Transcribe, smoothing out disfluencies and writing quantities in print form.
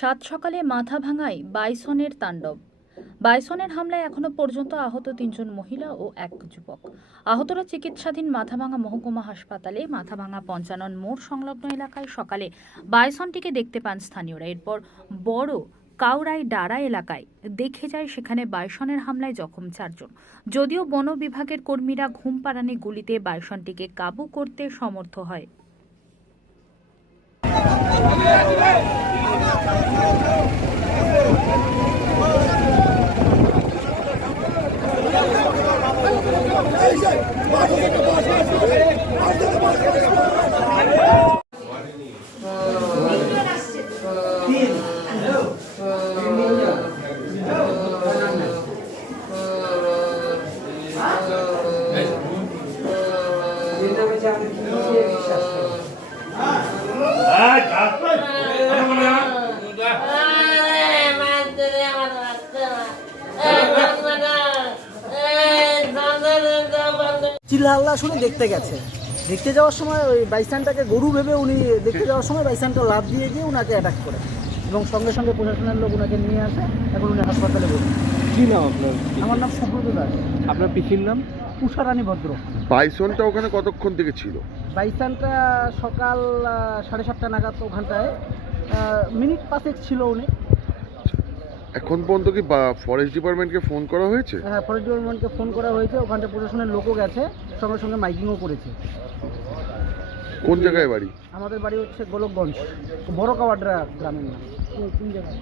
সাত সকালে মাথাভাঙায় বাইসনের তাণ্ডব। বাইসনের হামলায় এখনো পর্যন্ত আহত ৩ জন মহিলা ও এক যুবক। আহতরা চিকিৎসাধীন মাথাভাঙা মহকুমা হাসপাতালে। মাথাভাঙা পঞ্চানন মোড় সংলগ্ন এলাকায় সকালে বাইসনটিকে দেখতে পান স্থানীয়রা। এরপর বড় কাউরাই ডাড়া এলাকায় দেখে যায় সেখানে বাইসনের হামলায় জখম 4 জন। যদিও বন বিভাগের কর্মীরা ঘুম পাড়ানি গুলিতে বাইসনটিকে কাবু করতে সমর্থ হয়। চিল্লাহাল্লা শুনে দেখতে গেছে। দেখতে যাওয়ার সময় ওই বাইসানটাকে গরু ভেবে উনি দেখতে যাওয়ার সময় বাইসানটা লাফ দিয়ে গিয়ে উনাকে অ্যাটাক করে এবং সঙ্গে সঙ্গে প্রশাসনের লোক উনাকে নিয়ে আসে। এখন উনি হাসপাতালে ভর্তি। কি নাম আপনার? আমার নাম সুব্রত দাস। আপনার পিসির নাম? উষারানী ভদ্র। বাইসনটা ওখানে কতক্ষণ থেকে ছিল? বাইসানটা সকাল 7:30 নাগাদ ওখানটায় মিনিট 5 ছিল উনি। এখন পর্যন্ত কি ফরেস্ট ডিপার্টমেন্টকে ফোন করা হয়েছে? হ্যাঁ, ফরেস্ট ডিপার্টমেন্টকে ফোন করা হয়েছে। ওখানটা প্রশাসনের লোকও গেছে, সঙ্গে সঙ্গে মাইকিংও করেছে। কোন জায়গায় বাড়ি? আমাদের বাড়ি হচ্ছে গোলকগঞ্জ, বড় কাওয়াড্রা গ্রামের নাম। কোন জায়গায়?